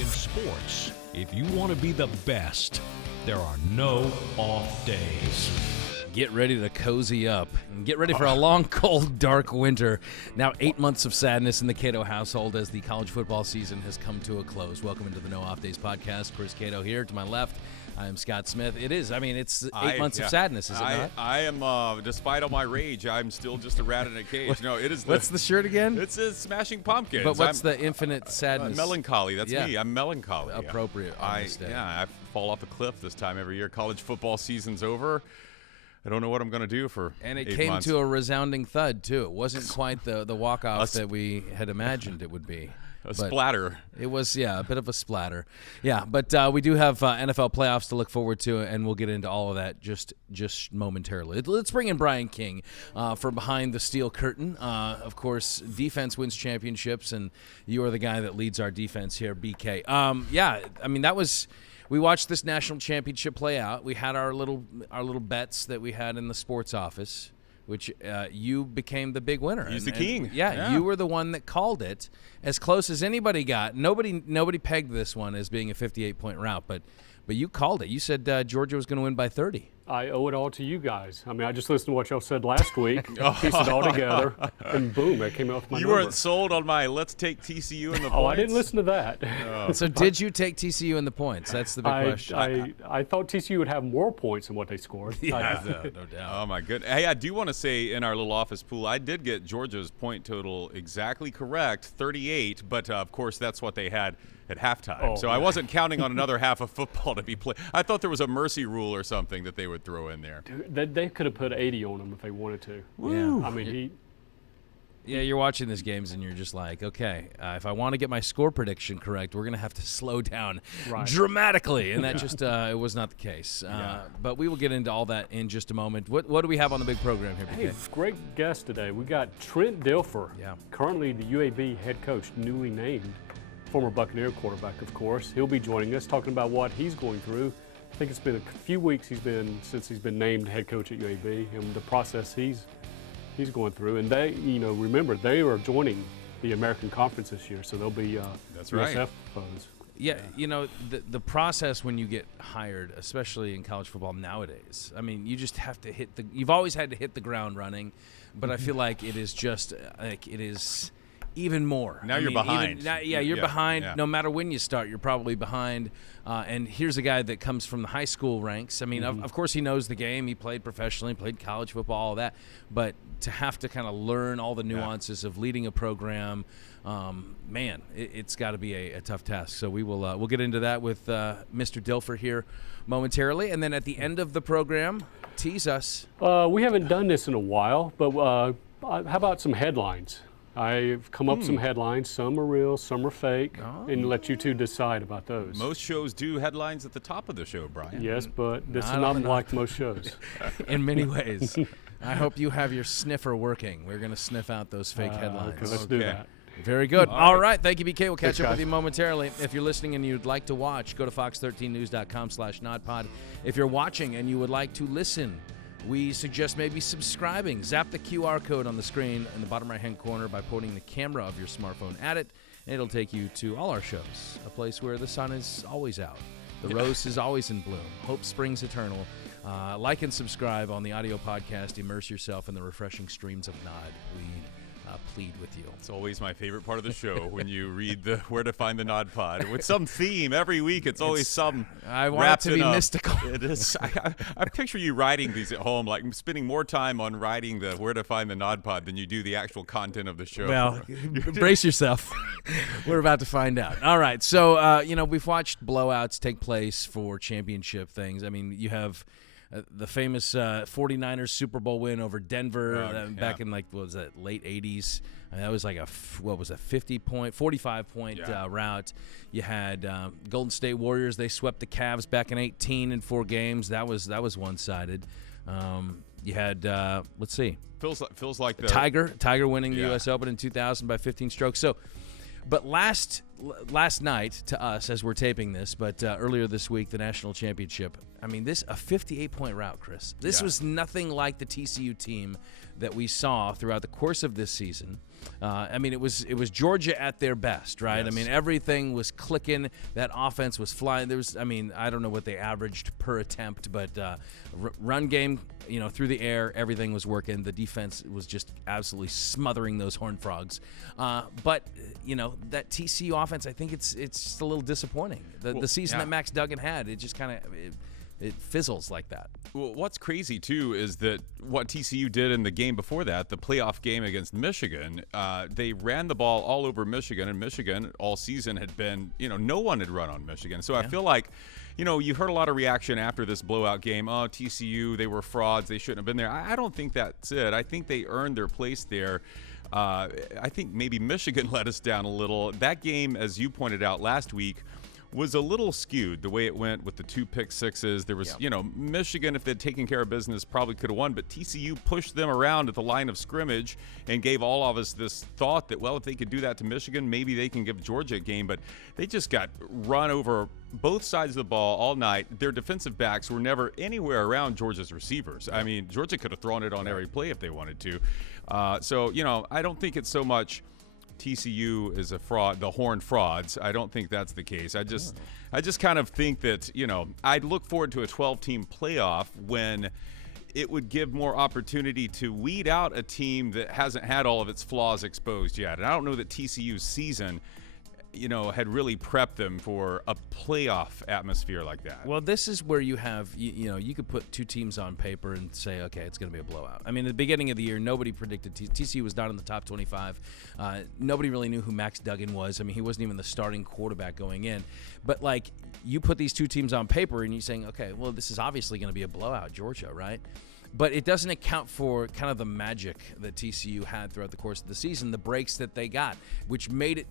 In sports, if you want to be the best, there are no off days. Get ready to cozy up and get ready for a long, cold, dark winter. Now 8 months of sadness in the Cato household as the college football season has come to a close. Welcome into the No Off Days podcast. Chris Cato here. To my left, I am Scott Smith. It is. I mean, it's 8 months of sadness, is it not? I am, despite all my rage, I'm still just a rat in a cage. No, it is. What's the shirt again? It says Smashing Pumpkins. But what's the infinite sadness? Melancholy. That's me. I'm melancholy. Appropriate. I fall off a cliff this time every year. College football season's over. I don't know what I'm going to do for 8 months. And it came to a resounding thud, too. It wasn't quite the walk-off that we had imagined it would be. Splatter. It was, a bit of a splatter. Yeah, but we do have NFL playoffs to look forward to, and we'll get into all of that just momentarily. Let's bring in Brian King for Behind the Steel Curtain. Of course, defense wins championships, and you are the guy that leads our defense here, BK. That was – we watched this national championship play out. We had our little bets that we had in the sports office, which you became the big winner. He's the king. Yeah, you were the one that called it as close as anybody got. Nobody pegged this one as being a 58-point rout, but you called it. You said Georgia was going to win by 30. I owe it all to you guys. I mean, I just listened to what y'all said last week, pieced it all together, and boom, it came off my number. You weren't sold on my let's take TCU in the points? Oh, I didn't listen to that. So did you take TCU in the points? That's the big question. I thought TCU would have more points than what they scored. Yeah, no doubt. Oh, my goodness. Hey, I do want to say in our little office pool, I did get Georgia's point total exactly correct, 38, but, of course, that's what they had at halftime. I wasn't counting on another half of football to be played. I thought there was a mercy rule or something that they would throw in there. Dude, they could have put 80 on him if they wanted to. Woo. Yeah. I mean, you're watching these games and you're just like, okay, if I want to get my score prediction correct, we're going to have to slow down dramatically. And that just it was not the case. But we will get into all that in just a moment. What do we have on the big program here, BK? Hey, great guest today. We got Trent Dilfer, currently the UAB head coach, newly named. Former Buccaneer quarterback, of course. He'll be joining us, talking about what he's going through. I think it's been a few weeks since he's been named head coach at UAB, and the process he's going through. And they, remember, they are joining the American Conference this year, so they'll be USF foes. Yeah, the process when you get hired, especially in college football nowadays, I mean, you just have to you've always had to hit the ground running, but I feel like it is just it is even more. Now you're behind. You're behind. Yeah. No matter when you start, you're probably behind. And here's a guy that comes from the high school ranks. I mean, of course he knows the game. He played professionally, played college football, all that. But to have to kind of learn all the nuances of leading a program, it's got to be a tough task. So we'll get into that with Mr. Dilfer here momentarily. And then at the end of the program, tease us. We haven't done this in a while, but how about some headlines? I've come up with some headlines. Some are real, some are fake, and let you two decide about those. Most shows do headlines at the top of the show, Brian. Yes, but this is not like most shows. In many ways. I hope you have your sniffer working. We're going to sniff out those fake headlines. Okay, let's do that. Very good. All right. Thank you, BK. We'll catch up with you momentarily. If you're listening and you'd like to watch, go to fox13news.com/NODPOD. If you're watching and you would like to listen, we suggest maybe subscribing. Zap the QR code on the screen in the bottom right-hand corner by pointing the camera of your smartphone at it, and it'll take you to all our shows, a place where the sun is always out, the rose is always in bloom, hope springs eternal. Like and subscribe on the audio podcast. Immerse yourself in the refreshing streams of Nod. We plead with you. It's always my favorite part of the show when you read the Where to Find the Nod Pod with some theme every week. It's always some. I want it to be mystical. It is. I picture you writing these at home, like spending more time on writing the Where to Find the Nod Pod than you do the actual content of the show. Well, brace yourself. We're about to find out. All right. So, we've watched blowouts take place for championship things. I mean, you have the famous 49ers Super Bowl win over Denver back in, late 80s. That was like a 45-point rout. You had Golden State Warriors. They swept the Cavs back in 2018 in 4 games. That was one-sided. You had let's see. Feels like the Tiger winning the U.S. Open in 2000 by 15 strokes. So, but last night to us as we're taping this, but earlier this week the national championship. I mean, a 58-point rout, Chris. This was nothing like the TCU team that we saw throughout the course of this season. I mean, it was Georgia at their best, right? Yes. I mean, everything was clicking. That offense was flying. I don't know what they averaged per attempt, but run game, through the air, everything was working. The defense was just absolutely smothering those Horned Frogs. But that TCU offense, I think it's just a little disappointing. The season that Max Duggan had, it just kind of it fizzles like that. Well, what's crazy, too, is that what TCU did in the game before that, the playoff game against Michigan, they ran the ball all over Michigan, and Michigan all season had been, no one had run on Michigan. So I feel like, you heard a lot of reaction after this blowout game. Oh, TCU, they were frauds. They shouldn't have been there. I don't think that's it. I think they earned their place there. I think maybe Michigan let us down a little. That game, as you pointed out last week, was a little skewed the way it went with the 2 pick sixes. There was, Michigan, if they'd taken care of business, probably could have won, but TCU pushed them around at the line of scrimmage and gave all of us this thought that, well, if they could do that to Michigan, maybe they can give Georgia a game. But they just got run over both sides of the ball all night. Their defensive backs were never anywhere around Georgia's receivers. I mean, Georgia could have thrown it on every play if they wanted to. So, I don't think it's so much TCU is a fraud, the Horned Frauds. I don't think that's the case. I just kind of think that, I'd look forward to a 12-team playoff when it would give more opportunity to weed out a team that hasn't had all of its flaws exposed yet. And I don't know that TCU's season, had really prepped them for a playoff atmosphere like that. Well, this is where you have, you could put 2 teams on paper and say, okay, it's going to be a blowout. I mean, at the beginning of the year, nobody predicted TCU was not in the top 25. Nobody really knew who Max Duggan was. I mean, he wasn't even the starting quarterback going in. But, you put these 2 teams on paper and you're saying, okay, well, this is obviously going to be a blowout, Georgia, right? But it doesn't account for kind of the magic that TCU had throughout the course of the season, the breaks that they got, which made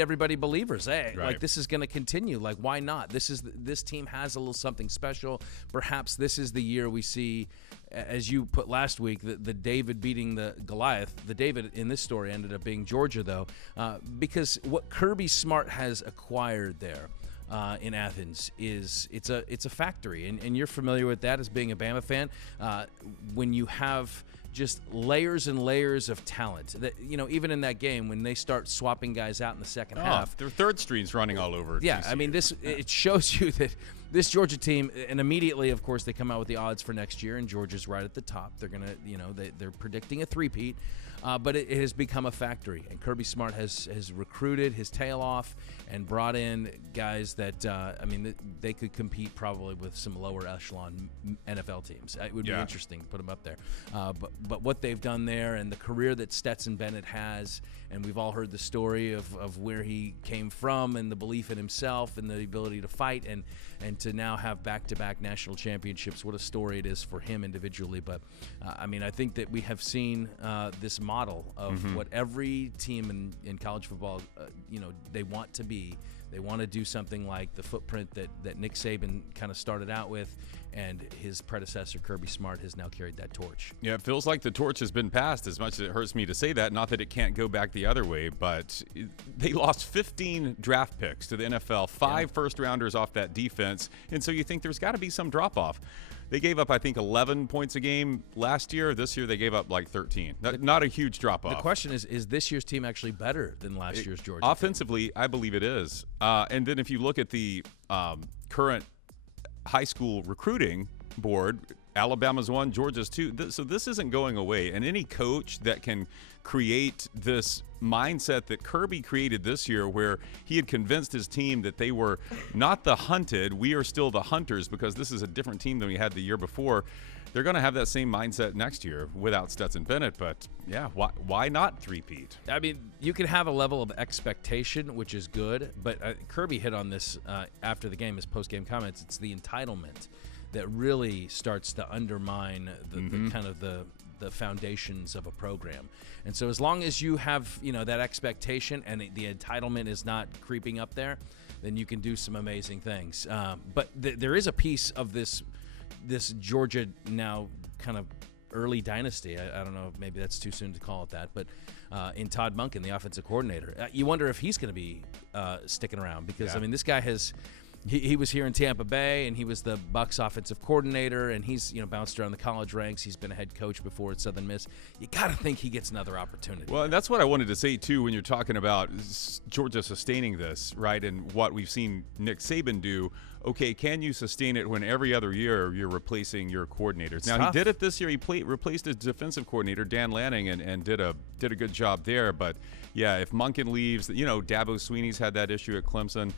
everybody believers. Hey, right. This is going to continue. Why not? This team has a little something special. Perhaps this is the year we see, as you put last week, the David beating the Goliath. The David in this story ended up being Georgia, though, because what Kirby Smart has acquired there in Athens it's a factory, and you're familiar with that as being a Bama fan. When you have just layers and layers of talent, that even in that game when they start swapping guys out in the second half, their third string's running all over. Yeah, TCU. I mean it shows you that this Georgia team, and immediately, of course, they come out with the odds for next year, and Georgia's right at the top. They're gonna, they're predicting a three-peat. But it has become a factory, and Kirby Smart has recruited his tail off and brought in guys that, they could compete probably with some lower echelon NFL teams. It would be interesting to put them up there. But what they've done there and the career that Stetson Bennett has, and we've all heard the story of where he came from and the belief in himself and the ability to fight and to now have back-to-back national championships. What a story it is for him individually. But, I think that we have seen this model of what every team in college football, they want to be. They want to do something like the footprint that Nick Saban kind of started out with, and his predecessor, Kirby Smart, has now carried that torch. Yeah, it feels like the torch has been passed, as much as it hurts me to say that. Not that it can't go back the other way, but they lost 15 draft picks to the NFL, 5 first-rounders off that defense, and so you think there's got to be some drop-off. They gave up, I think, 11 points a game last year. This year they gave up like 13. Not a huge drop-off. The question is this year's team actually better than last year's Georgia? Offensively, I believe it is. And then if you look at the current high school recruiting board, Alabama's 1, Georgia's 2. So this isn't going away. And any coach that can create this mindset that Kirby created this year, where he had convinced his team that they were not the hunted, we are still the hunters, because this is a different team than we had the year before. They're going to have that same mindset next year without Stetson Bennett. But, yeah, why not three-peat? I mean, you can have a level of expectation, which is good, but Kirby hit on this after the game, his post-game comments. It's the entitlement that really starts to undermine the kind of the foundations of a program. And so as long as you have, that expectation and the entitlement is not creeping up there, then you can do some amazing things. But there is a piece of this Georgia now kind of early dynasty. I don't know, maybe that's too soon to call it that, but in Todd Monken, the offensive coordinator. You wonder if he's going to be sticking around, because, this guy has He was here in Tampa Bay, and he was the Bucs offensive coordinator, and he's bounced around the college ranks. He's been a head coach before at Southern Miss. You got to think he gets another opportunity. Well, and that's what I wanted to say, too, when you're talking about Georgia sustaining this, right, and what we've seen Nick Saban do. Okay, can you sustain it when every other year you're replacing your coordinators? Now, he did it this year. He replaced his defensive coordinator, Dan Lanning, and did a good job there. But, yeah, if Monken leaves, Dabo Sweeney's had that issue at Clemson.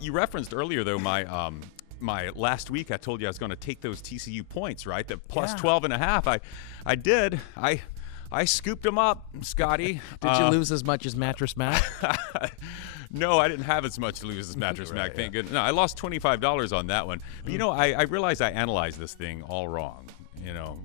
You referenced earlier, though, my last week I told you I was going to take those TCU points, right? The plus 12.5. I did. I scooped them up, Scotty. Did you lose as much as Mattress Mac? No, I didn't have as much to lose as Mattress Mac. Thank goodness. No, I lost $25 on that one. But, I realized I analyzed this thing all wrong.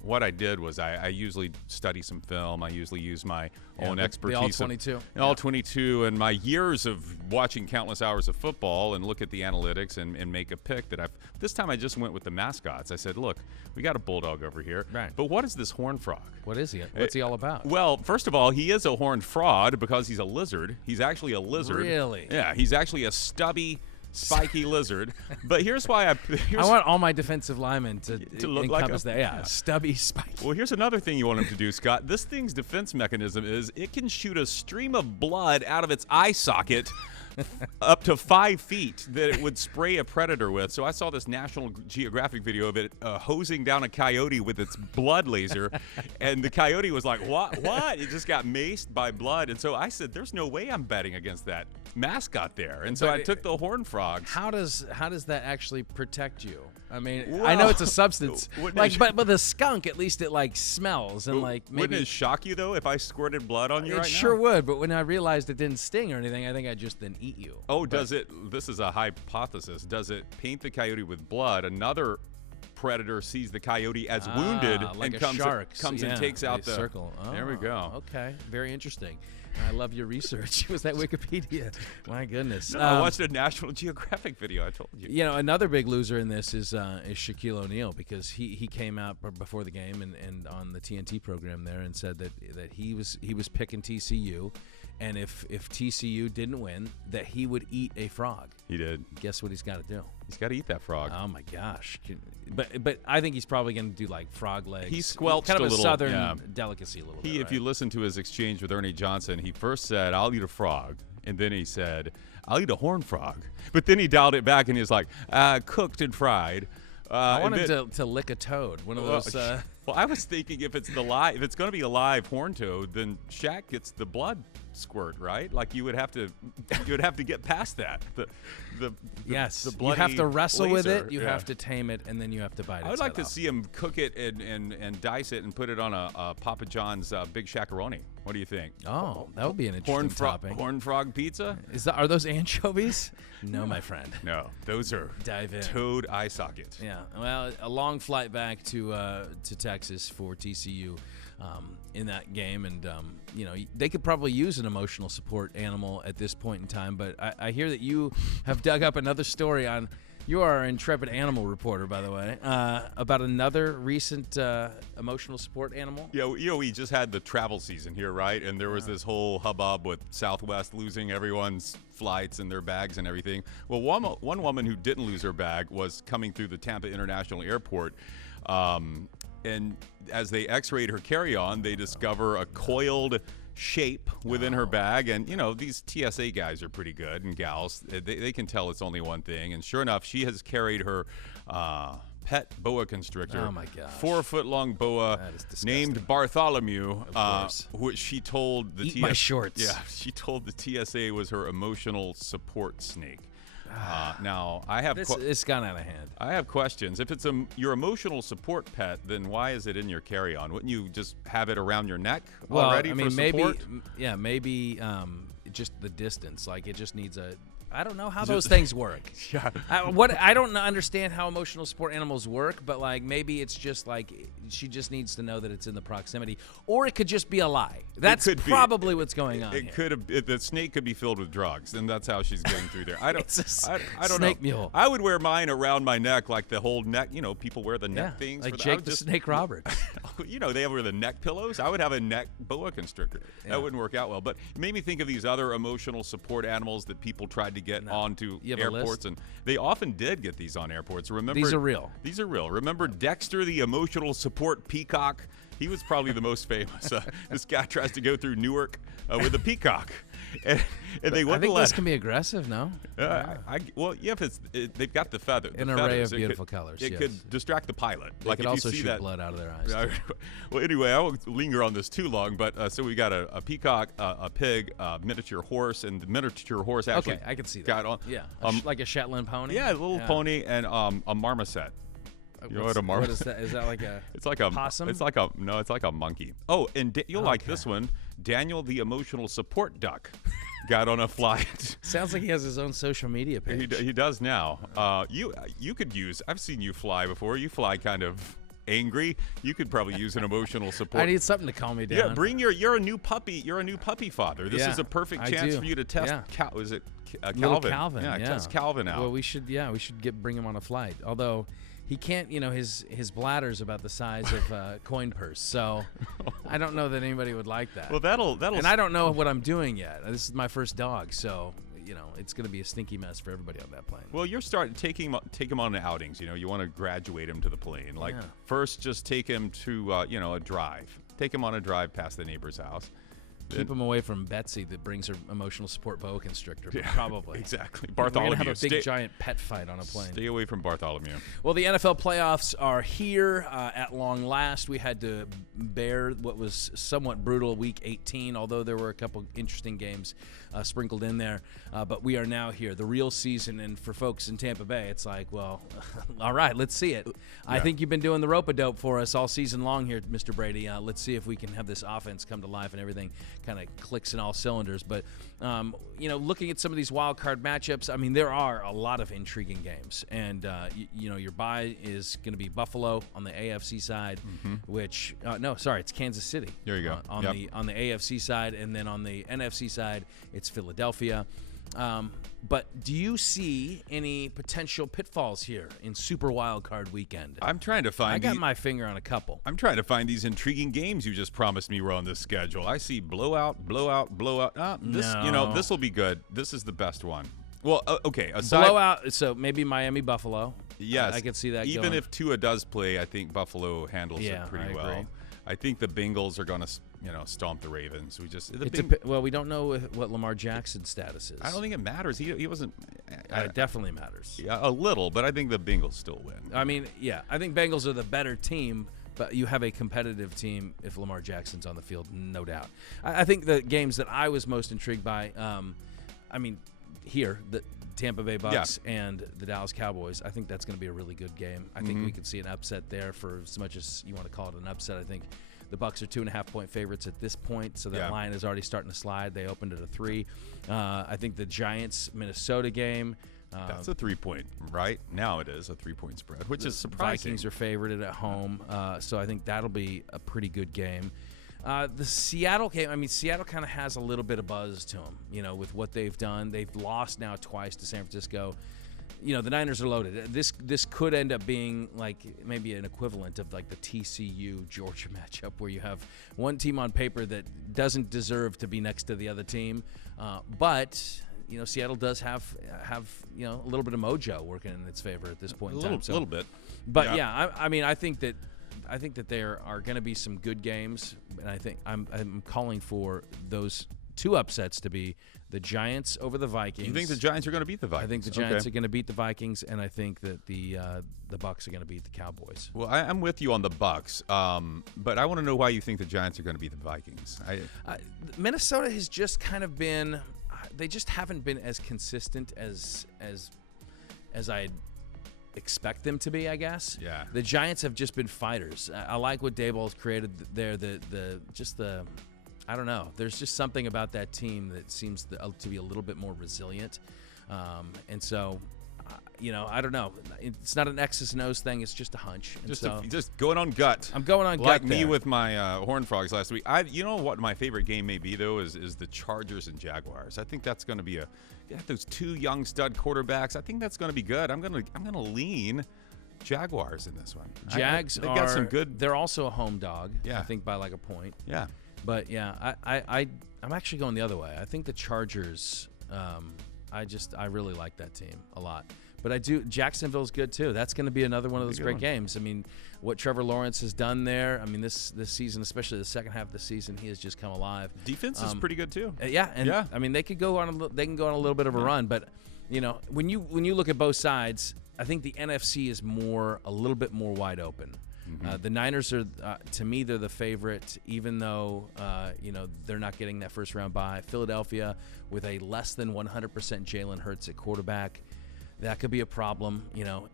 What I did was I usually study some film. I usually use my own expertise. The All-22. All-22 and my years of watching countless hours of football and look at the analytics and make a pick that this time I just went with the mascots. I said, look, we got a bulldog over here. Right. But what is this horned frog? What is he? What's he all about? Well, first of all, he is a horned fraud because he's a lizard. He's actually a lizard. Really? Yeah, he's actually a stubby, spiky lizard. But here's why I want all my defensive linemen to look encompass like that. Yeah, stubby, spiky. Well, here's another thing you want him to do, Scott. This thing's defense mechanism is it can shoot a stream of blood out of its eye socket up to 5 feet that it would spray a predator with. So I saw this National Geographic video of it hosing down a coyote with its blood laser, and the coyote was like, what? It just got maced by blood. And so I said, there's no way I'm betting against that mascot there. And so I took the horned frogs. How does that actually protect you? I mean, I know it's a substance, but the skunk, at least it smells and maybe. Wouldn't it shock you though if I squirted blood on you right now? It sure would, but when I realized it didn't sting or anything, I think I'd just then eat you. Oh, does it? This is a hypothesis. Does it paint the coyote with blood? Another predator sees the coyote as wounded like and comes and takes out the circle. Oh, there we go. Okay, very interesting. I love your research. Was that Wikipedia? My goodness. No, I watched a National Geographic video. I told you. Another big loser in this is Shaquille O'Neal, because he came out before the game and on the TNT program there and said that he was picking TCU, and if TCU didn't win, that he would eat a frog. He did. Guess what he's got to do? He's got to eat that frog. Oh my gosh! But I think he's probably going to do frog legs. He squelched kind of a little southern delicacy a little bit. If you listen to his exchange with Ernie Johnson, he first said, "I'll eat a frog," and then he said, "I'll eat a horned frog." But then he dialed it back and he was like, "Cooked and fried." I want him to lick a toad. One of those. Well, I was thinking if it's going to be a live horned toad, then Shaq gets the blood squirt, right? Like you would have to get past that. Yes, the bloody you have to wrestle laser. with it. You have to tame it, and then you have to bite it. I would like to see him cook it and dice it and put it on a Papa John's Big Shakaroni. What do you think? Oh, that would be an interesting topping. Horned frog pizza? Are those anchovies? No, my friend. No, those are dive in. Toad eye socket. Yeah. Well, a long flight back to Texas for TCU in that game, and they could probably use an emotional support animal at this point in time. But I hear that you have dug up another story on. You are an intrepid animal reporter, by the way, about another recent emotional support animal. Yeah, we just had the travel season here, right? And there was this whole hubbub with Southwest losing everyone's flights and their bags and everything. Well, one woman who didn't lose her bag was coming through the Tampa International Airport, and as they x-rayed her carry-on, they discover a coiled shape within her bag, and these TSA guys are pretty good, and gals, they can tell it's only one thing. And sure enough, she has carried her pet boa constrictor. Oh my gosh. 4-foot-long boa named Bartholomew, which she told the Eat my shorts. Yeah, she told the TSA was her emotional support snake. Now, I have it's gone out of hand. I have questions. If it's your emotional support pet, then why is it in your carry-on? Wouldn't you just have it around your neck already for support? Maybe just the distance. Like it just needs a. I don't know how those things work. Yeah. I don't understand how emotional support animals work, but maybe it's just she just needs to know that it's in the proximity, or it could just be a lie. That's probably what's going on. The snake could be filled with drugs, and that's how she's getting through there. I don't know. Snake mule. I would wear mine around my neck, like the whole neck. People wear the neck things. Like Jake the Snake Roberts. you know, they wear the neck pillows. I would have a neck boa constrictor. Yeah. That wouldn't work out well. But it made me think of these other emotional support animals that people tried to get onto airports, and they often did get these on airports. Remember, these are real. These are real. Remember Dexter, the emotional support peacock? He was probably the most famous. This guy tries to go through Newark with a peacock, and they wouldn't I think let this him. can be aggressive, no? Well, yeah, if they've got the feather. An the array feathers. of beautiful colors. It could distract the pilot. They like could if also you see shoot that blood out of their eyes. Well, anyway, I won't linger on this too long, but so we got a peacock, a pig, a miniature horse, and the miniature horse actually. Okay, I can see that. Got on. Yeah, like a Shetland pony. Yeah, a little pony and a marmoset. You know what a marmoset? What is that? Is that like a? It's like a possum. It's like a monkey. Oh, and you'll like this one. Daniel, the emotional support duck, got on a flight. Sounds like he has his own social media page. He does now. You could use. I've seen you fly before. You fly kind of angry. You could probably use an emotional support. I need something to calm me down. Yeah, bring you're a new puppy. You're a new puppy father. This is a perfect chance for you to test. Yeah. Is it Calvin? Little Calvin. Yeah, yeah, test Calvin out. Well, we should bring him on a flight. Although he can't, his bladder's about the size of a coin purse. So I don't know that anybody would like that. Well, that'll. And I don't know what I'm doing yet. This is my first dog, so it's going to be a stinky mess for everybody on that plane. Well, you're starting take him on outings. You want to graduate him to the plane. Like first, just take him to a drive. Take him on a drive past the neighbor's house. Keep him away from Betsy that brings her emotional support boa constrictor. Probably. Exactly. We're Bartholomew. going to have a big giant pet fight on a plane. Stay away from Bartholomew. Well, the NFL playoffs are here at long last. We had to bear what was somewhat brutal Week 18, although there were a couple interesting games sprinkled in there. But we are now here, the real season. And for folks in Tampa Bay, it's like, well, all right, let's see it. I think you've been doing the rope-a-dope for us all season long here, Mr. Brady. Let's see if we can have this offense come to life and everything kind of clicks in all cylinders. But, looking at some of these wild card matchups, I mean, there are a lot of intriguing games. And, your bye is going to be Buffalo on the AFC side, which it's Kansas City. There you go. On the AFC side, and then on the NFC side, it's Philadelphia. But do you see any potential pitfalls here in Super Wild Card Weekend? I'm trying to find. I got my finger on a couple. I'm trying to find these intriguing games you just promised me were on this schedule. I see blowout. This will be good. This is the best one. Well, okay. Blowout. So maybe Miami Buffalo. Yes, I could see that. Even going. if Tua does play, I think Buffalo handles it pretty well. Agree. I think the Bengals are going to, stomp the Ravens. We don't know what Lamar Jackson's status is. I don't think it matters. He wasn't. It definitely matters. Yeah, a little, but I think the Bengals still win. I mean, I think Bengals are the better team, but you have a competitive team if Lamar Jackson's on the field, no doubt. I think the games that I was most intrigued by, here, the Tampa Bay Bucks and the Dallas Cowboys, I think that's going to be a really good game. I think we could see an upset there for as much as you want to call it an upset. I think the Bucks are 2.5-point favorites at this point, so that line is already starting to slide. They opened at a 3. I think the Giants-Minnesota game. That's a 3-point, right? Now it is a 3-point spread, which is surprising. Vikings are favored at home, so I think that'll be a pretty good game. The Seattle game, Seattle kind of has a little bit of buzz to them, with what they've done. They've lost now twice to San Francisco. The Niners are loaded. This could end up being like maybe an equivalent of like the TCU-Georgia matchup where you have one team on paper that doesn't deserve to be next to the other team, but Seattle does have a little bit of mojo working in its favor at this point in time. A little bit. But I think that there are going to be some good games, and I think I'm calling for those two upsets to be the Giants over the Vikings. You think the Giants are going to beat the Vikings? I think the Giants are going to beat the Vikings, and I think that the Bucs are going to beat the Cowboys. Well, I'm with you on the Bucs, but I want to know why you think the Giants are going to beat the Vikings. Minnesota has just kind of been – they just haven't been as consistent as I expect them to be, I guess. Yeah. The Giants have just been fighters. I like what Daboll's created there. I don't know. There's just something about that team that seems to be a little bit more resilient. And so, I don't know. It's not an X's and O's thing. It's just a hunch. Just going on gut. I'm going on gut. Like me with my Horned Frogs last week. You know what my favorite game may be, though, is the Chargers and Jaguars. I think that's going to be those two young stud quarterbacks. I think that's going to be good. I'm going to lean Jaguars in this one. Jags they've got some good. They're also a home dog. Yeah. I think by like a point. Yeah. But yeah, I'm actually going the other way. I think the Chargers. I really like that team a lot. But Jacksonville's good too. That's going to be another one of those great games. I mean, what Trevor Lawrence has done there. I mean, this season, especially the second half of the season, he has just come alive. Defense is pretty good too. Yeah. I mean, they can go on a little bit of a run, but you know, when you look at both sides, I think the NFC is a little bit more wide open. Mm-hmm. The Niners are, to me, they're the favorite, even though they're not getting that first round bye. Philadelphia with a less than 100% Jalen Hurts at quarterback, that could be a problem. You know,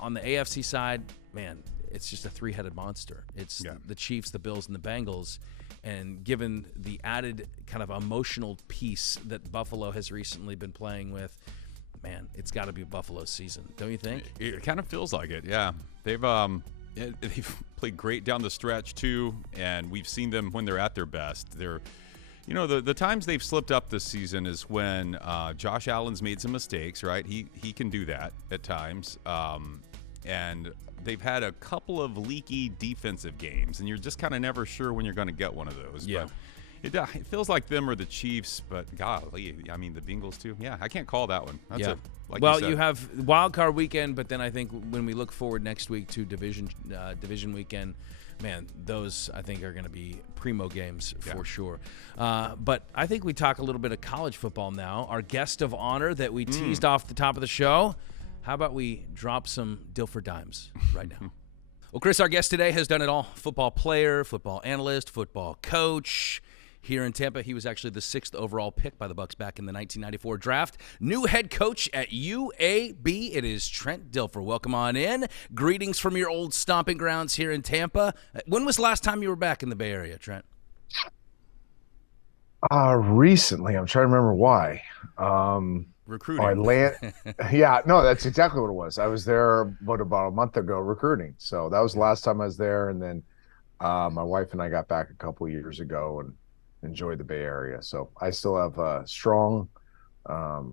on the AFC side, man, it's just a three-headed monster. It's the Chiefs, the Bills, and the Bengals. And given the added kind of emotional piece that Buffalo has recently been playing with, man, it's got to be Buffalo's season, don't you think? It kind of feels like it, yeah. They've played great down the stretch too, and we've seen them when they're at their best. They're, you know, the times they've slipped up this season is when Josh Allen's made some mistakes, right? He can do that at times, and they've had a couple of leaky defensive games, and you're just kind of never sure when you're going to get one of those. Yeah. But it feels like them or the Chiefs, but golly, I mean the Bengals too. Yeah, I can't call that one. That's you have wild card weekend, but then I think when we look forward next week to division weekend, man, those I think are going to be primo games for sure. But I think we talk a little bit of college football now. Our guest of honor that we teased off the top of the show. How about we drop some Dilfer dimes right now? Well, Chris, our guest today has done it all. Football player, football analyst, football coach. Here in Tampa, he was actually the 6th overall pick by the Bucs back in the 1994 draft. New head coach at UAB, it is Trent Dilfer. Welcome on in. Greetings from your old stomping grounds here in Tampa. When was the last time you were back in the Bay Area, Trent? Recently. I'm trying to remember why. Recruiting. Yeah, no, that's exactly what it was. I was there about a month ago recruiting. So that was the last time I was there. And then my wife and I got back a couple years ago and enjoyed the Bay Area. So I still have a strong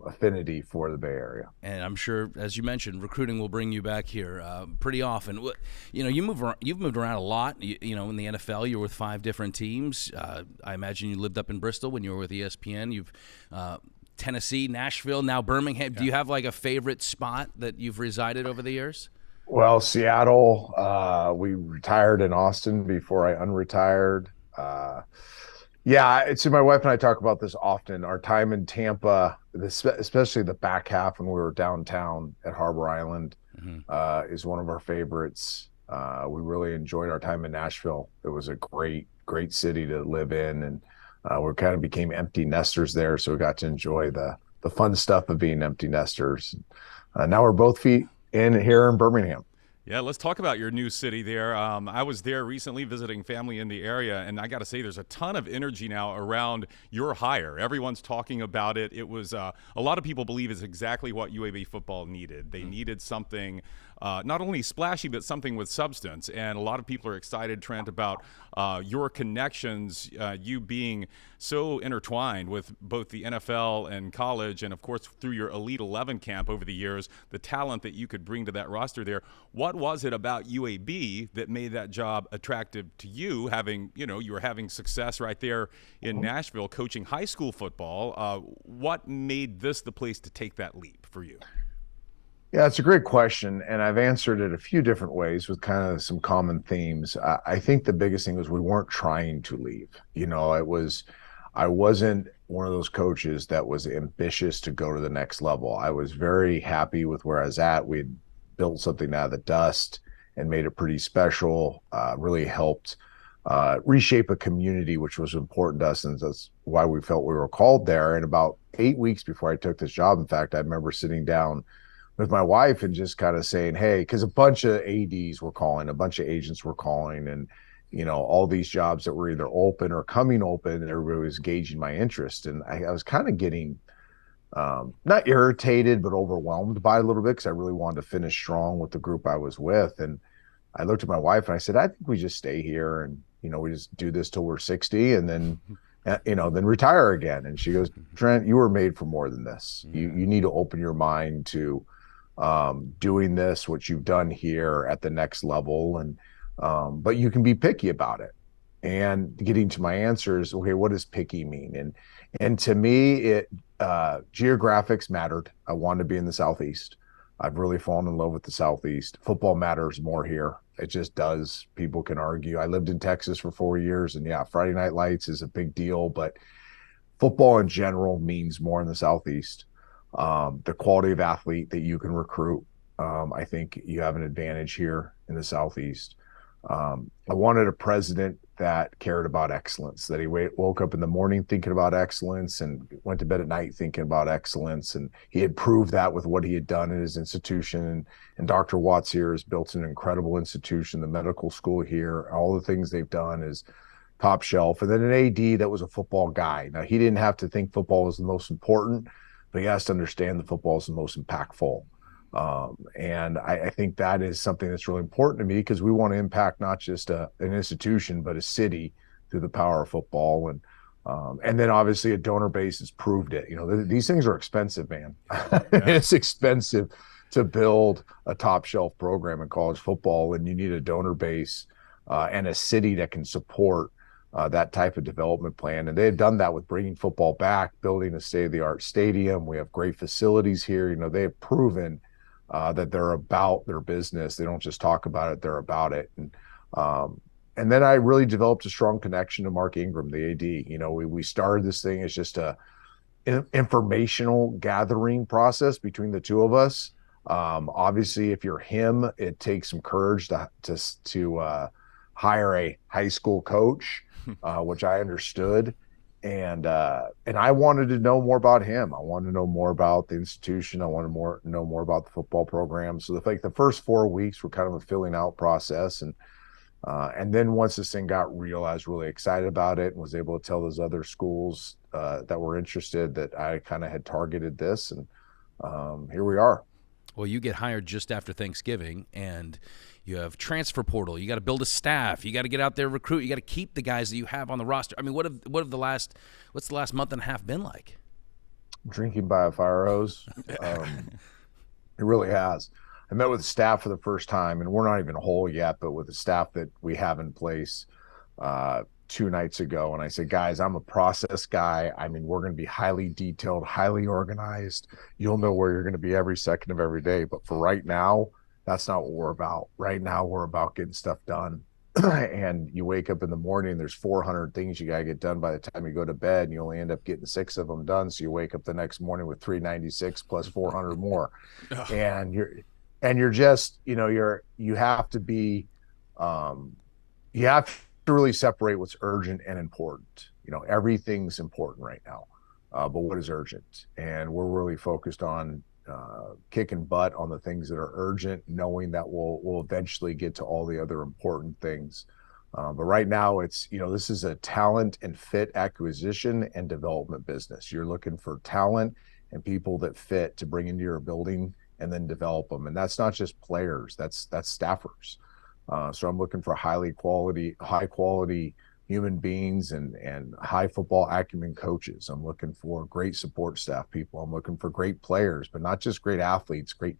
affinity for the Bay Area. And I'm sure, as you mentioned, recruiting will bring you back here pretty often. You know, you've moved around a lot. You know, in the NFL, you're with 5 different teams. I imagine you lived up in Bristol when you were with ESPN. You've Tennessee, Nashville, now Birmingham. Yeah. Do you have like a favorite spot that you've resided over the years? Well, Seattle. We retired in Austin before I unretired. It's my wife and I talk about this often. Our time in Tampa, especially the back half when we were downtown at Harbor Island, is one of our favorites. We really enjoyed our time in Nashville. It was a great city to live in, and we kind of became empty nesters there, so we got to enjoy the fun stuff of being empty nesters. Now we're both feet in here in Birmingham. Yeah, let's talk about your new city there. I was there recently visiting family in the area, and I got to say there's a ton of energy now around your hire. Everyone's talking about it. It was a lot of people believe it's exactly what UAB football needed. They needed something not only splashy, but something with substance. And a lot of people are excited, Trent, about your connections, you being so intertwined with both the NFL and college, and of course through your Elite 11 camp over the years, the talent that you could bring to that roster there. What was it about UAB that made that job attractive to you, having, you know, you were having success right there in Nashville coaching high school football? What made this the place to take that leap for you? Yeah, it's a great question, and I've answered it a few different ways with kind of some common themes. I think the biggest thing was we weren't trying to leave. You know, I wasn't one of those coaches that was ambitious to go to the next level. I was very happy with where I was at. We'd built something out of the dust and made it pretty special, really helped reshape a community, which was important to us, and that's why we felt we were called there. And about 8 weeks before I took this job, in fact, I remember sitting down with my wife and just kind of saying, hey, because a bunch of ADs were calling, a bunch of agents were calling, and, you know, all these jobs that were either open or coming open, and everybody was gauging my interest. And I was kind of getting not irritated, but overwhelmed by it a little bit, because I really wanted to finish strong with the group I was with. And I looked at my wife and I said, I think we just stay here and, you know, we just do this till we're 60 and then, you know, then retire again. And she goes, Trent, you were made for more than this. You need to open your mind to doing this, what you've done here at the next level. And but you can be picky about it. And getting to my answers, okay, what does picky mean? And to me, it geographics mattered. I wanted to be in the Southeast. I've really fallen in love with the Southeast. Football matters more here. It just does. People can argue. I lived in Texas for 4 years, and yeah, Friday Night Lights is a big deal, but football in general means more in the Southeast. The quality of athlete that you can recruit, I think you have an advantage here in the Southeast. I wanted a president that cared about excellence, that he woke up in the morning thinking about excellence and went to bed at night thinking about excellence. And he had proved that with what he had done in his institution. And Dr. Watts here has built an incredible institution, the medical school here, all the things they've done is top shelf. And then an AD that was a football guy. Now, he didn't have to think football was the most important, but he has to understand that football is the most impactful. And I think that is something that's really important to me, because we want to impact not just an institution, but a city through the power of football. And then obviously a donor base has proved it. You know, these things are expensive, man. Yeah. It's expensive to build a top shelf program in college football, and you need a donor base and a city that can support that type of development plan. And they've done that with bringing football back, building a state-of-the-art stadium. We have great facilities here. You know, they have proven that they're about their business. They don't just talk about it, they're about it. And then I really developed a strong connection to Mark Ingram, the AD. You know, we started this thing as just a informational gathering process between the two of us. Obviously, if you're him, it takes some courage to hire a high school coach, which I understood. And I wanted to know more about him. I wanted to know more about the institution. I wanted to know more about the football program. So the first 4 weeks were kind of a filling out process. And then once this thing got real, I was really excited about it and was able to tell those other schools that were interested that I kind of had targeted this. And here we are. Well, you get hired just after Thanksgiving, and you have transfer portal. You got to build a staff. You got to get out there, recruit. You got to keep the guys that you have on the roster. I mean, what's the last month and a half been like? Drinking by a fire hose. It really has. I met with the staff for the first time, and we're not even whole yet, but with the staff that we have in place 2 nights ago. And I said, guys, I'm a process guy. I mean, we're going to be highly detailed, highly organized. You'll know where you're going to be every second of every day. But for right now, that's not what we're about. Right now, we're about getting stuff done. And you wake up in the morning, there's 400 things you got to get done by the time you go to bed, and you only end up getting 6 of them done. So you wake up the next morning with 396 plus 400 more. Oh. And you're just, you know, you have to be, you have to really separate what's urgent and important. You know, everything's important right now, but what is urgent? And we're really focused on kicking butt on the things that are urgent, knowing that we'll eventually get to all the other important things. But right now it's, you know, this is a talent and fit acquisition and development business. You're looking for talent and people that fit to bring into your building and then develop them. And that's not just players, that's staffers. So I'm looking for high quality human beings and high football acumen coaches. I'm looking for great support staff people. I'm looking for great players, but not just great athletes, great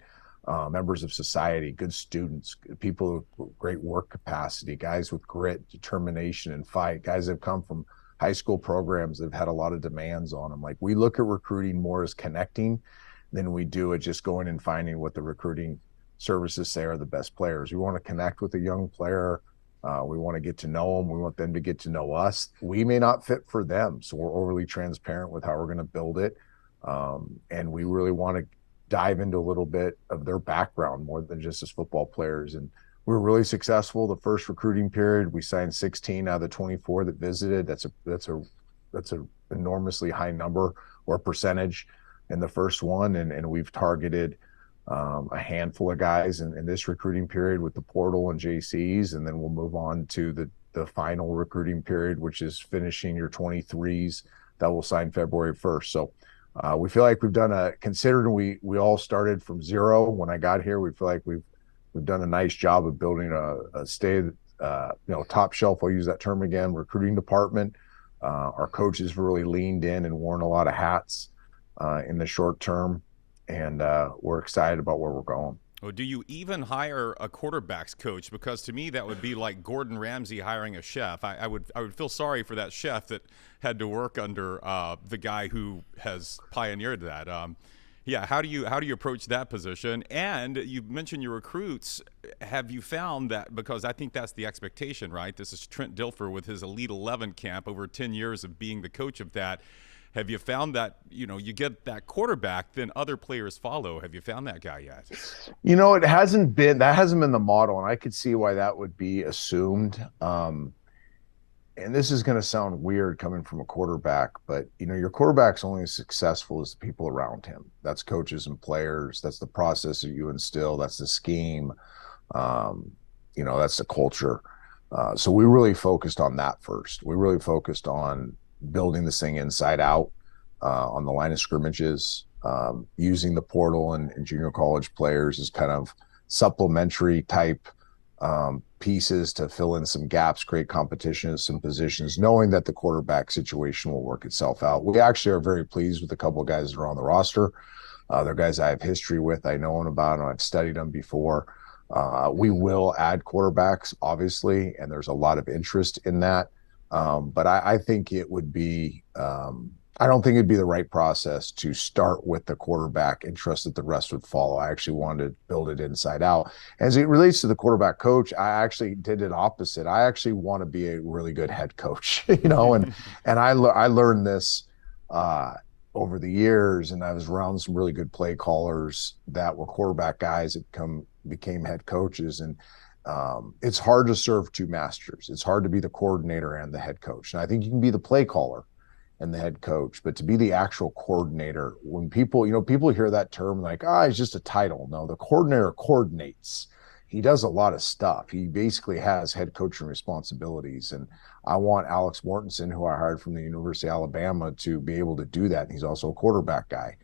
members of society, good students, people with great work capacity, guys with grit, determination, and fight, guys that have come from high school programs that have had a lot of demands on them. Like, we look at recruiting more as connecting than we do at just going and finding what the recruiting services say are the best players. We want to connect with a young player. We want to get to know them. We want them to get to know us. We may not fit for them, so we're overly transparent with how we're going to build it. And we really want to dive into a little bit of their background more than just as football players. And we were really successful the first recruiting period. We signed 16 out of the 24 that visited. That's a enormously high number or percentage in the first one. And we've targeted a handful of guys in this recruiting period with the portal and JCs, and then we'll move on to the final recruiting period, which is finishing your 23s that will sign February 1st. So we feel like we've done considering we all started from zero when I got here, we feel like we've done a nice job of building a top shelf, I'll use that term again, recruiting department. Our coaches really leaned in and worn a lot of hats in the short term. we're excited about where we're going. Well, do you even hire a quarterbacks coach? Because to me, that would be like Gordon Ramsay hiring a chef. I would feel sorry for that chef that had to work under the guy who has pioneered that. Yeah, how do you approach that position? And you mentioned your recruits. Have you found that, because I think that's the expectation, right? This is Trent Dilfer with his Elite 11 camp, over 10 years of being the coach of that. Have you found that, you get that quarterback, then other players follow? Have you found that guy yet? It hasn't been the model, and I could see why that would be assumed. And this is going to sound weird coming from a quarterback, but your quarterback's only as successful as the people around him. That's coaches and players. That's the process that you instill. That's the scheme. That's the culture. So we really focused on that first. We really focused on building this thing inside out, on the line of scrimmages, using the portal and junior college players as kind of supplementary type pieces to fill in some gaps, create competition in some positions, knowing that the quarterback situation will work itself out. We actually are very pleased with a couple of guys that are on the roster. They're guys I have history with. I know them about them. I've studied them before. We will add quarterbacks, obviously, and there's a lot of interest in that. But I think it would be I don't think it'd be the right process to start with the quarterback and trust that the rest would follow. I actually wanted to build it inside out. As it relates to the quarterback coach, I actually did it opposite. I actually want to be a really good head coach, and I learned this over the years, and I was around some really good play callers that were quarterback guys that became head coaches, and it's hard to serve two masters. It's hard to be the coordinator and the head coach. And I think you can be the play caller and the head coach, but to be the actual coordinator, when people hear that term like, it's just a title. No, the coordinator coordinates. He does a lot of stuff. He basically has head coaching responsibilities. And I want Alex Mortensen, who I hired from the University of Alabama, to be able to do that. And he's also a quarterback guy.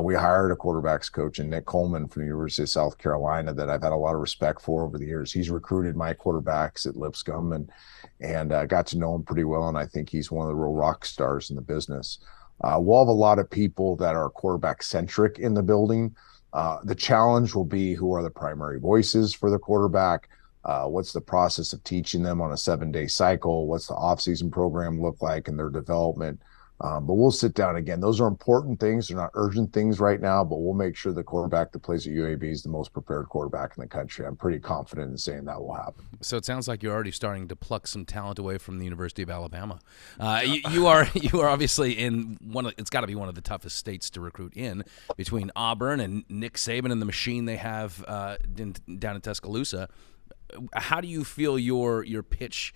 We hired a quarterbacks coach in Nick Coleman from the University of South Carolina that I've had a lot of respect for over the years. He's recruited my quarterbacks at Lipscomb and got to know him pretty well. And I think he's one of the real rock stars in the business. We'll have a lot of people that are quarterback centric in the building. The challenge will be, who are the primary voices for the quarterback? What's the process of teaching them on a 7-day cycle? What's the off-season program look like in their development? But we'll sit down again. Those are important things. They're not urgent things right now, but we'll make sure the quarterback that plays at UAB is the most prepared quarterback in the country. I'm pretty confident in saying that will happen. So it sounds like you're already starting to pluck some talent away from the University of Alabama. You are obviously in it's got to be one of the toughest states to recruit in, between Auburn and Nick Saban and the machine they have down in Tuscaloosa. How do you feel your pitch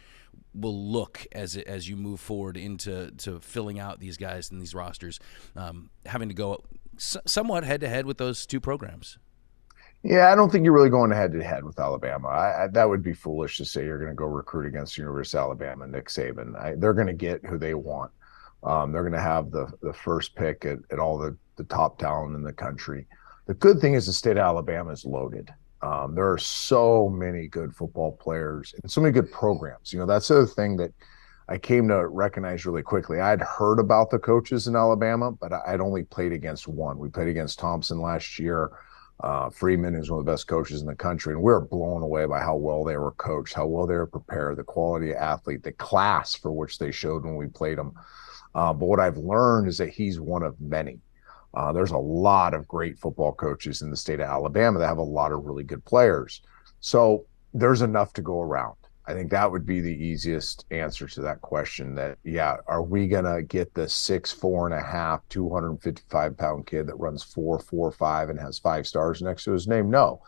will look as you move forward into filling out these guys and these rosters, having to go somewhat head-to-head with those two programs? Yeah, I don't think you're really going head-to-head with Alabama. That would be foolish to say you're going to go recruit against the University of Alabama and Nick Saban. They're going to get who they want. They're going to have the first pick at all the top talent in the country. The good thing is the state of Alabama is loaded. There are so many good football players and so many good programs. That's the other thing that I came to recognize really quickly. I'd heard about the coaches in Alabama, but I'd only played against one. We played against Thompson last year. Freeman is one of the best coaches in the country, and we were blown away by how well they were coached, how well they were prepared, the quality of athlete, the class for which they showed when we played them. But what I've learned is that he's one of many. There's a lot of great football coaches in the state of Alabama that have a lot of really good players. So there's enough to go around. I think that would be the easiest answer to that question. That, are we going to get the 6'4.5", 255-pound kid that runs 4.45 and has 5 stars next to his name? No.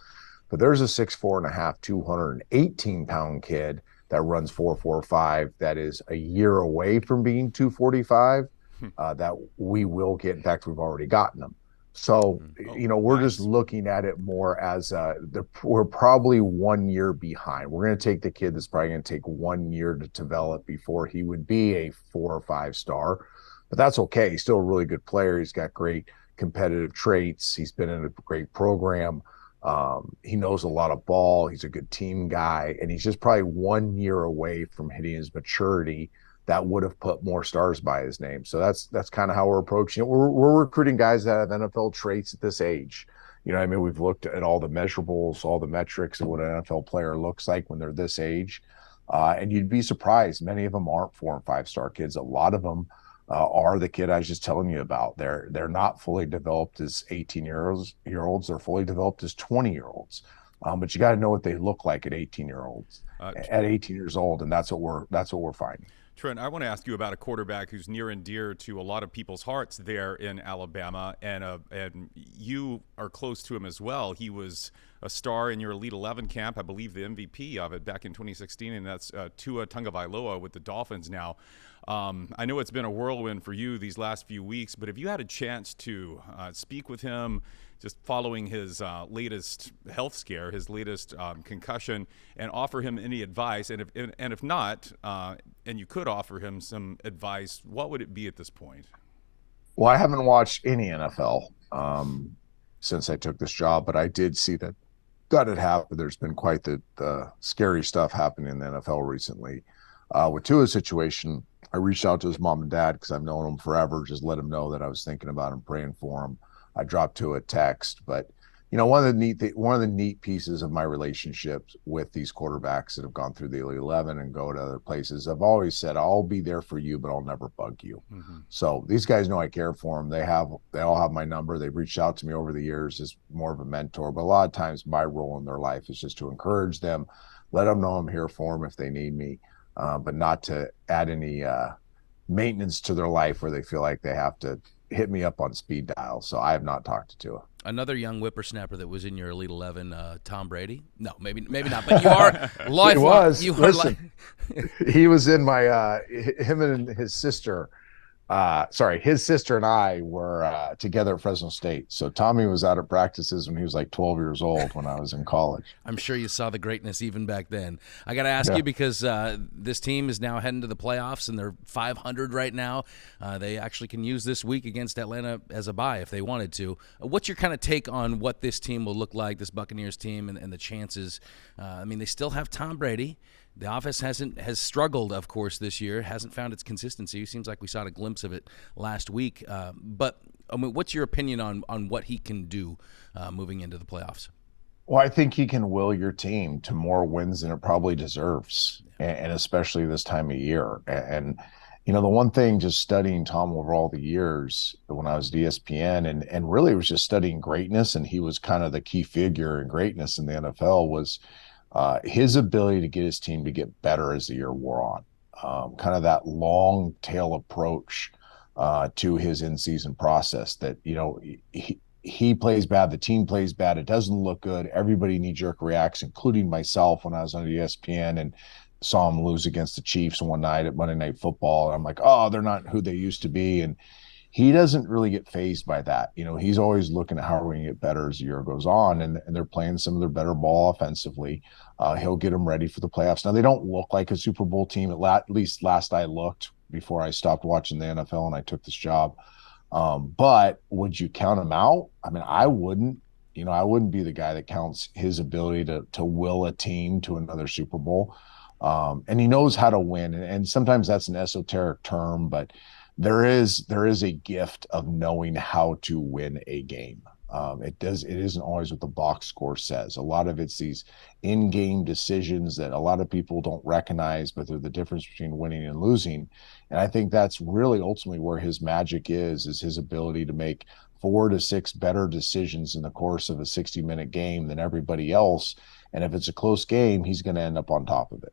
But there's a 6'4.5", 218-pound kid that runs 4.45 that is a year away from being 245. That we will get. In fact, we've already gotten them. So, we're just looking at it more as we're probably 1 year behind. We're going to take the kid that's probably going to take 1 year to develop before he would be a 4 or 5 star. But that's okay. He's still a really good player. He's got great competitive traits. He's been in a great program. He knows a lot of ball. He's a good team guy. And he's just probably 1 year away from hitting his maturity that would have put more stars by his name. So that's kind of how we're approaching it. We're recruiting guys that have NFL traits at this age. You know, I mean, we've looked at all the measurables, all the metrics of what an NFL player looks like when they're this age. And you'd be surprised. Many of them aren't 4- and 5-star kids. A lot of them are the kid I was just telling you about. They're not fully developed as 18-year-olds. They're fully developed as 20-year-olds. But you got to know what they look like at 18-year-olds, at 18 years old, and that's what we're finding. Trent, I want to ask you about a quarterback who's near and dear to a lot of people's hearts there in Alabama, and you are close to him as well. He was a star in your Elite 11 camp, I believe the MVP of it back in 2016, and that's Tua Tagovailoa with the Dolphins now. I know it's been a whirlwind for you these last few weeks, but have you had a chance to speak with him just following his latest health scare, his latest concussion, and offer him any advice? And if not, and you could offer him some advice, what would it be at this point? Well, I haven't watched any NFL since I took this job, but I did see that it happened. There's been quite the scary stuff happening in the NFL recently. With Tua's situation, I reached out to his mom and dad because I've known him forever, just let him know that I was thinking about him, praying for him. I dropped Tua a text, but one of the neat pieces of my relationships with these quarterbacks that have gone through the Elite 11 and go to other places, I've always said, I'll be there for you, but I'll never bug you. Mm-hmm. So these guys know I care for them. They all have my number. They've reached out to me over the years as more of a mentor, but a lot of times my role in their life is just to encourage them, let them know I'm here for them if they need me, but not to add any maintenance to their life where they feel like they have to hit me up on speed dial. So I have not talked to Tua. Another young whippersnapper that was in your Elite 11, Tom Brady. No, maybe not. But you are lifelong. He was in my him and his sister. His sister and I were together at Fresno State. So Tommy was out at practices when he was like 12 years old when I was in college. I'm sure you saw the greatness even back then. I got to ask you because this team is now heading to the playoffs and they're 500 right now. They actually can use this week against Atlanta as a bye if they wanted to. What's your kind of take on what this team will look like, this Buccaneers team, and the chances? I mean, they still have Tom Brady. The offense has struggled, of course, this year. Hasn't found its consistency. Seems like we saw a glimpse of it last week. But I mean, what's your opinion on what he can do moving into the playoffs? Well, I think he can will your team to more wins than it probably deserves, and especially this time of year. And the one thing, just studying Tom over all the years when I was at ESPN, and really was just studying greatness, and he was kind of the key figure in greatness in the NFL, was his ability to get his team to get better as the year wore on, kind of that long tail approach to his in-season process that, he plays bad, the team plays bad, it doesn't look good, everybody knee-jerk reacts, including myself when I was on ESPN and saw him lose against the Chiefs one night at Monday Night Football. And I'm like, oh, they're not who they used to be. And he doesn't really get fazed by that. He's always looking at how we're going to get better as the year goes on, and they're playing some of their better ball offensively. He'll get them ready for the playoffs. Now, they don't look like a Super Bowl team, at least last I looked before I stopped watching the NFL and I took this job. But would you count him out? I mean, I wouldn't. I wouldn't be the guy that counts his ability to will a team to another Super Bowl. And he knows how to win. And sometimes that's an esoteric term, but there is a gift of knowing how to win a game. It isn't always what the box score says. A lot of it's these in-game decisions that a lot of people don't recognize, but they're the difference between winning and losing. And I think that's really ultimately where his magic is his ability to make 4 to 6 better decisions in the course of a 60-minute game than everybody else. And if it's a close game, he's going to end up on top of it.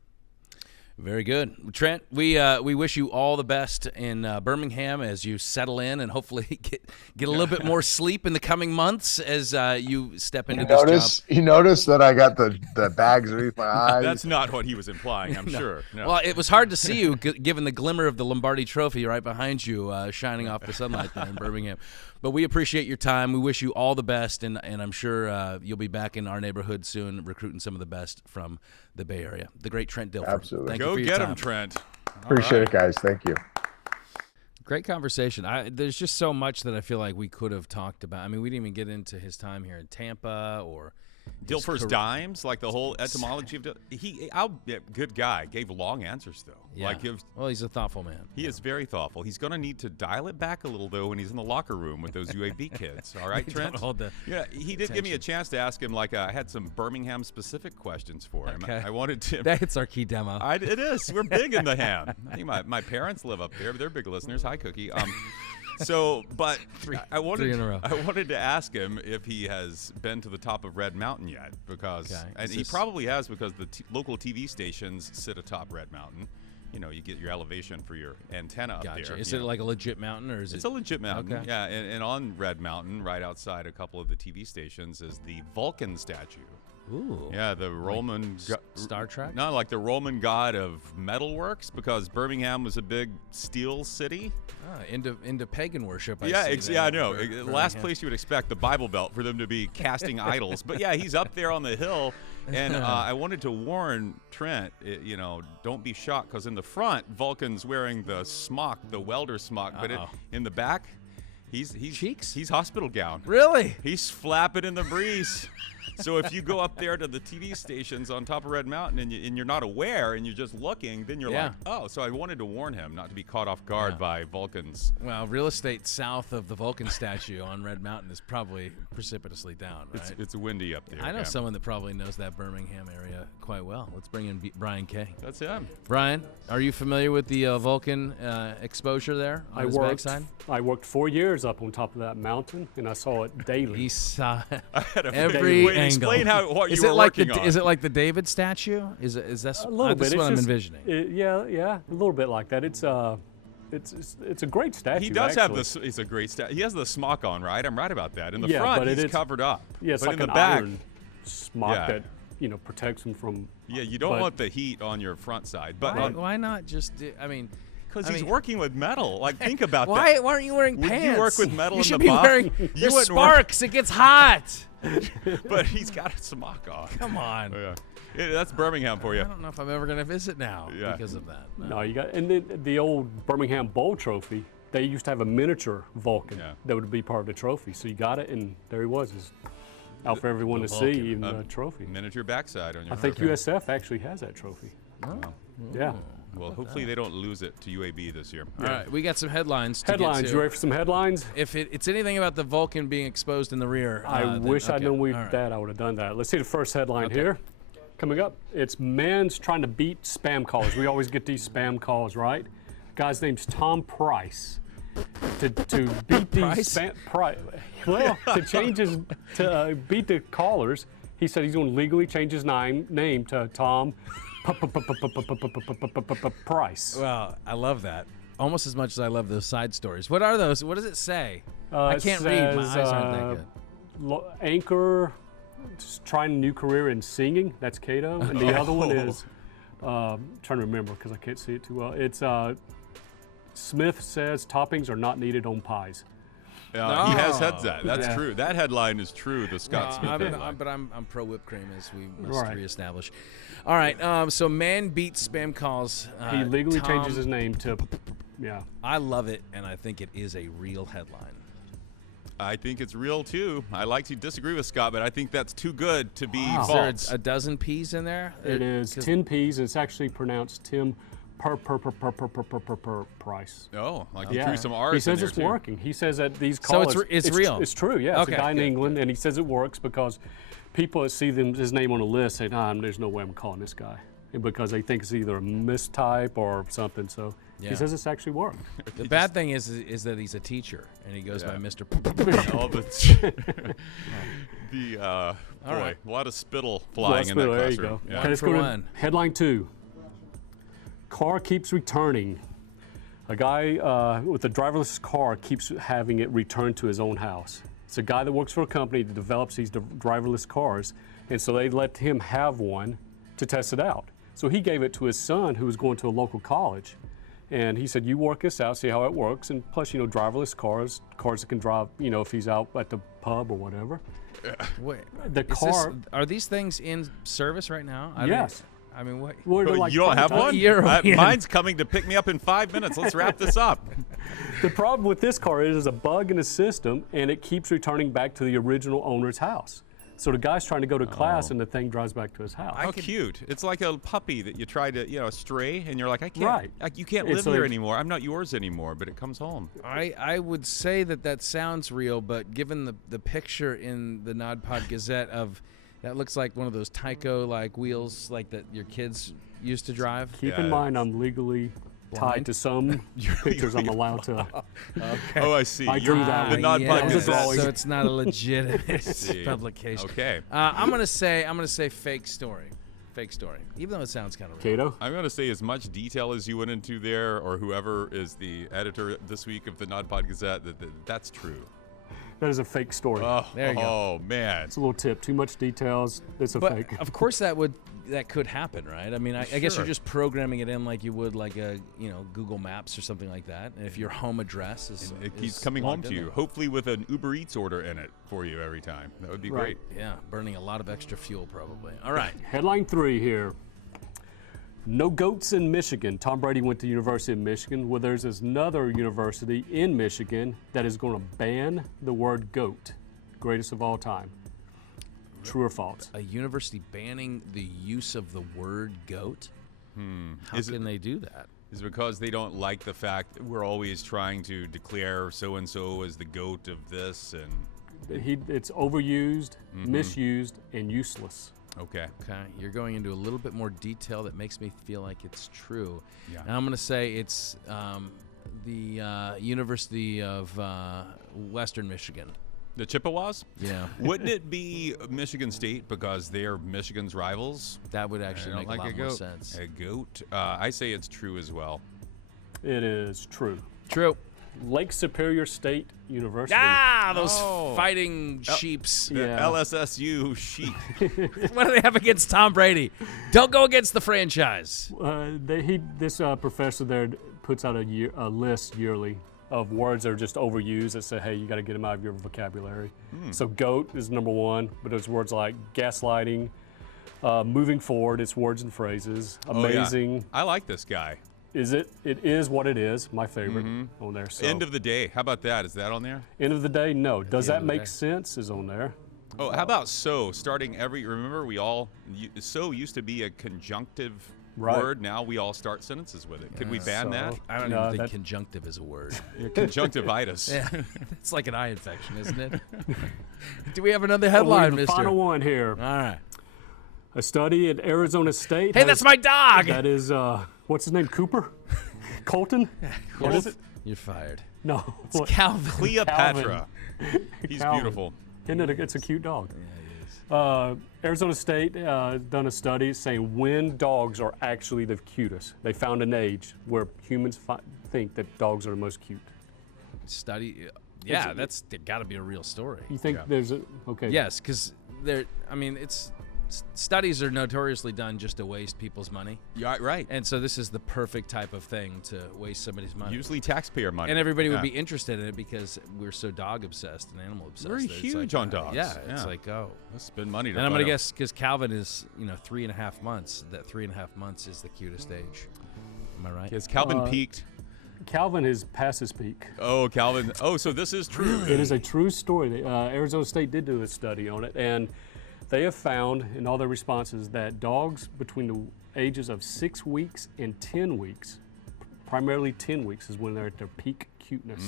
Very good. Trent, we wish you all the best in Birmingham as you settle in and hopefully get a little bit more sleep in the coming months as you step into this job. You notice that I got the bags underneath my eyes? That's not what he was implying, I'm sure. No. Well, it was hard to see you given the glimmer of the Lombardi Trophy right behind you shining off the sunlight there in Birmingham. But we appreciate your time. We wish you all the best, and I'm sure you'll be back in our neighborhood soon recruiting some of the best from the Bay Area. The great Trent Dilfer. Absolutely. Thank you for your get time. him, Trent. Appreciate it, guys. Thank you. Great conversation. There's just so much that I feel like we could have talked about. I mean, we didn't even get into his time here in Tampa or Dilfer's dimes, like the whole etymology of good guy. Gave long answers though. Yeah. Well, he's a thoughtful man. He is very thoughtful. He's going to need to dial it back a little though when he's in the locker room with those UAB kids. All right, Trent. He did give me a chance to ask him. I had some Birmingham specific questions for him. Okay. I wanted to. That's our key demo. It is. We're big in the ham. I think my parents live up there. They're big listeners. Hi, Cookie. But I wanted to ask him if he has been to the top of Red Mountain yet, because and he probably has, because the local TV stations sit atop Red Mountain. You get your elevation for your antenna up there. Is it like a legit mountain, or is it? It's a legit mountain. Okay. Yeah, and on Red Mountain, right outside a couple of the TV stations, is the Vulcan statue. Ooh. Yeah, the Roman Star Trek? No, like the Roman god of metalworks, because Birmingham was a big steel city. Into pagan worship. I know. Last place you would expect the Bible Belt for them to be casting idols. But yeah, he's up there on the hill, and I wanted to warn Trent, don't be shocked, because in the front, Vulcan's wearing the smock, the welder smock, but in the back, he's cheeks. He's hospital gown. Really? He's flapping in the breeze. So if you go up there to the TV stations on top of Red Mountain and you're not aware and you're just looking, then you're like, oh. So I wanted to warn him not to be caught off guard by Vulcans. Well, real estate south of the Vulcan statue on Red Mountain is probably precipitously down, right? It's windy up there. I know someone that probably knows that Birmingham area quite well. Let's bring in Brian Kay. That's him. Brian, are you familiar with the Vulcan exposure there on his backside? I worked 4 years up on top of that mountain, and I saw it daily. He saw every angle. Explain what you were working on. Is it like the David statue? Is that a little bit? That's what I'm envisioning. Yeah, a little bit like that. It's a great statue. He does have this. It's a great statue. He has the smock on, right? I'm right about that. In the front, he's covered up. Yeah, it's but like in an the back, iron smock that protects him from. Yeah, you don't want the heat on your front side. But why not just? Because he's working with metal. Think about that. Why aren't you wearing pants? Would you work with metal in the buff? Wearing, there's sparks. It gets hot. But he's got a smock on. Come on. That's Birmingham for you. I don't know if I'm ever going to visit now because of that. No, you got, and the old Birmingham Bowl trophy, they used to have a miniature Vulcan that would be part of the trophy. So you got it, and there he was, out for everyone to see in the trophy. Miniature backside on your I think USF actually has that trophy. Oh. Yeah. Well, hopefully they don't lose it to UAB this year. All right, we got some headlines. Headlines. You ready for some headlines? If it's anything about the Vulcan being exposed in the rear, I wish I'd known that. I would have done that. Let's see the first headline here. Coming up, it's man's trying to beat spam calls. We always get these spam calls, right? The guy's name's Tom Price. To beat these spam to beat the callers, he said he's going to legally change his name to Tom Price. Well, I love that. Almost as much as I love those side stories. What are those? What does it say? I can't read. My eyes aren't that good. Anchor, trying a new career in singing. That's Cato. And the other one is, trying to remember because I can't see it too well. It's Smith says toppings are not needed on pies. He has said that. That's true. That headline is true. The Scott Smith headline. But I'm pro whipped cream, as we must reestablish. All right. So man beats spam calls. He legally changes his name to. Yeah. I love it, and I think it is a real headline. I think it's real too. I like to disagree with Scott, but I think that's too good to be false. Is there a dozen P's in there? It is 10 P's. It's actually pronounced Tim Price. Oh, like he threw some R's. He says it's working. He says that these calls. So it's real. It's true. Yeah. It's a guy in England, and he says it works because people that see his name on a list say, "Nah, there's no way I'm calling this guy," because they think it's either a mistype or something. So he says it's actually worked. The bad thing is that he's a teacher and he goes by Mr. Boy, a lot of spittle flying in that classroom. There you go. Yeah. Okay, let's go to headline 2. Car keeps returning. A guy with a driverless car keeps having it returned to his own house. It's a guy that works for a company that develops these driverless cars, and so they let him have one to test it out. So he gave it to his son, who was going to a local college, and he said, "You work this out, see how it works, and plus, driverless cars that can drive, if he's out at the pub or whatever." Wait, are these things in service right now? Yes. I mean, what? You don't have one? Mine's coming to pick me up in 5 minutes. Let's wrap this up. The problem with this car is there's a bug in the system, and it keeps returning back to the original owner's house. So the guy's trying to go to class, and the thing drives back to his house. How cute. It's like a puppy that you try to, stray, and you're like, I can't. Right. You can't live here anymore. I'm not yours anymore, but it comes home. I would say that sounds real, but given the picture in the NODPOD Gazette of that looks like one of those Tyco wheels that your kids used to drive. Keep in mind, I'm legally tied to some pictures I'm allowed to. Okay. Oh, I see. I drew that. The NODPOD Gazette. So it's not a legitimate publication. Okay. I'm gonna say fake story. Fake story. Even though it sounds kind of real. Cato? I'm going to say as much detail as you went into there, or whoever is the editor this week of the NODPOD Gazette, that's true. That is a fake story. There you go. Oh, man. It's a little tip. Too much details. It's a fake. Of course that could happen, right? I mean, I guess you're just programming it in like you would Google Maps or something like that. And if your home address is It keeps coming home to you, hopefully with an Uber Eats order in it for you every time. That would be great. Yeah, burning a lot of extra fuel probably. All right. Headline 3 here. No goats in Michigan. Tom Brady went to University of Michigan. Well, there's another university in Michigan that is going to ban the word goat. Greatest of all time. True or false? A university banning the use of the word goat? How can they do that? Is it because they don't like the fact that we're always trying to declare so-and-so as the goat of this? And It's overused, misused, and useless. Okay. Okay, you're going into a little bit more detail that makes me feel like it's true. Yeah. And I'm going to say it's the University of Western Michigan. The Chippewas? Yeah. Wouldn't it be Michigan State because they're Michigan's rivals? That would actually make a lot more sense. A goat? I say it's true as well. It is true. True. Lake Superior State University. Ah, those fighting sheeps. The Yeah. LSSU sheep. What do they have against Tom Brady? Don't go against the franchise. This professor there puts out a list yearly of words that are just overused that say, hey, you got to get them out of your vocabulary. So goat is number 1, but there's words like gaslighting, moving forward, it's words and phrases, amazing. Oh, yeah. I like this guy. It is what it is, my favorite on there. So. End of the day. How about that? Is that on there? End of the day, no. Does that end of the make day. sense is on there. Oh, how about so? Starting remember so used to be a conjunctive word. Now we all start sentences with it. Could we ban that? I don't even think conjunctive is a word. Conjunctivitis. Yeah, it's like an eye infection, isn't it? Do we have another headline, the mister? final one here. All right. A study at Arizona State. Hey, that's my dog! That is, what's his name, Cooper? Colton? What is it? You're fired. No. It's Calvin. Cleopatra. He's Calvin. beautiful. Isn't it? It's a cute dog. Yeah, he is. Arizona State done a study saying when dogs are actually the cutest. They found an age where humans think that dogs are the most cute. Study. Yeah, that's got to be a real story. You think there's a okay? Yes, because studies are notoriously done just to waste people's money. Yeah, right. And so this is the perfect type of thing to waste somebody's money. Usually taxpayer money. And everybody would be interested in it because we're so dog obsessed and animal obsessed. We're that it's huge like, on dogs. Yeah, it's like, let's spend money to and I'm going to find out. guess because Calvin is, 3.5 months, that 3.5 months is the cutest age. Am I right? Has Calvin peaked? Calvin is past his peak. Oh, Calvin. Oh, so this is true. It is a true story. Arizona State did do a study on it, and they have found in all their responses that dogs between the ages of 6 weeks and 10 weeks, primarily 10 weeks, is when they're at their peak cuteness.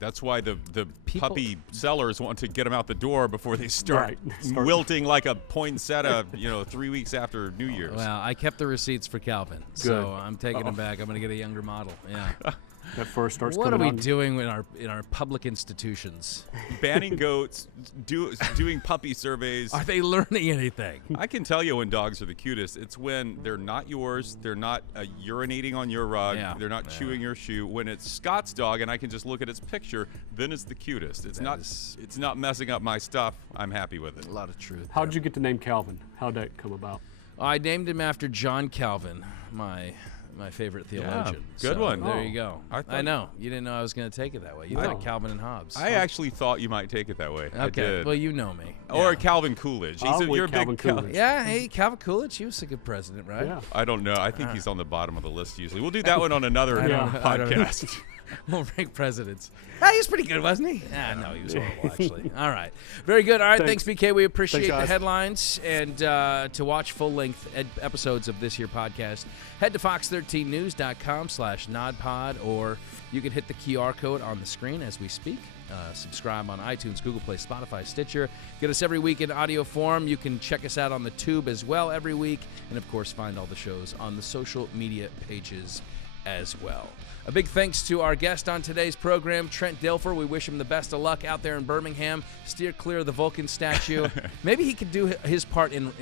That's why the puppy sellers want to get them out the door before they start Right. wilting like a poinsettia, 3 weeks after New Year's. Well, I kept the receipts for Calvin, so I'm taking them back. I'm going to get a younger model. Yeah. That first starts What are coming we on. doing in our public institutions? Banning goats, doing puppy surveys. Are they learning anything? I can tell you when dogs are the cutest. It's when they're not yours, they're not urinating on your rug, they're not chewing your shoe. When it's Scott's dog and I can just look at its picture, then it's the cutest. It's not messing up my stuff. I'm happy with it. A lot of truth. How'd you get the name Calvin? How'd that come about? I named him after John Calvin, my my favorite theologian. Good one. There you go. I know. You didn't know I was going to take it that way. You thought Calvin and Hobbes. I actually thought you might take it that way. Okay. I did. Well, you know me. Or Calvin Coolidge. You're a big Coolidge. Yeah, hey, Calvin Coolidge, he was a good president, right? Yeah. I don't know. I think he's on the bottom of the list usually. We'll do that one on another podcast. We'll rank presidents. He was pretty good, wasn't he? No, he was horrible, actually. All right. Very good. All right, thanks BK. We appreciate the headlines. And to watch full-length episodes of this here podcast, head to fox13news.com/NODPOD, or you can hit the QR code on the screen as we speak. Subscribe on iTunes, Google Play, Spotify, Stitcher. Get us every week in audio form. You can check us out on the Tube as well every week. And, of course, find all the shows on the social media pages as well. A big thanks to our guest on today's program, Trent Dilfer. We wish him the best of luck out there in Birmingham. Steer clear of the Vulcan statue. Maybe he could do his part in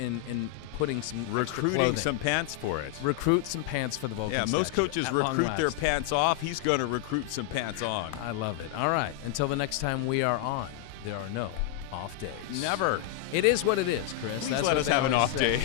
putting some recruiting some pants for it. Recruit some pants for the Vulcan statue. Yeah, most coaches recruit their pants off. He's going to recruit some pants on. I love it. All right. Until the next time we are on, there are no off days. Never. It is what it is, Chris. Please let us have an off day.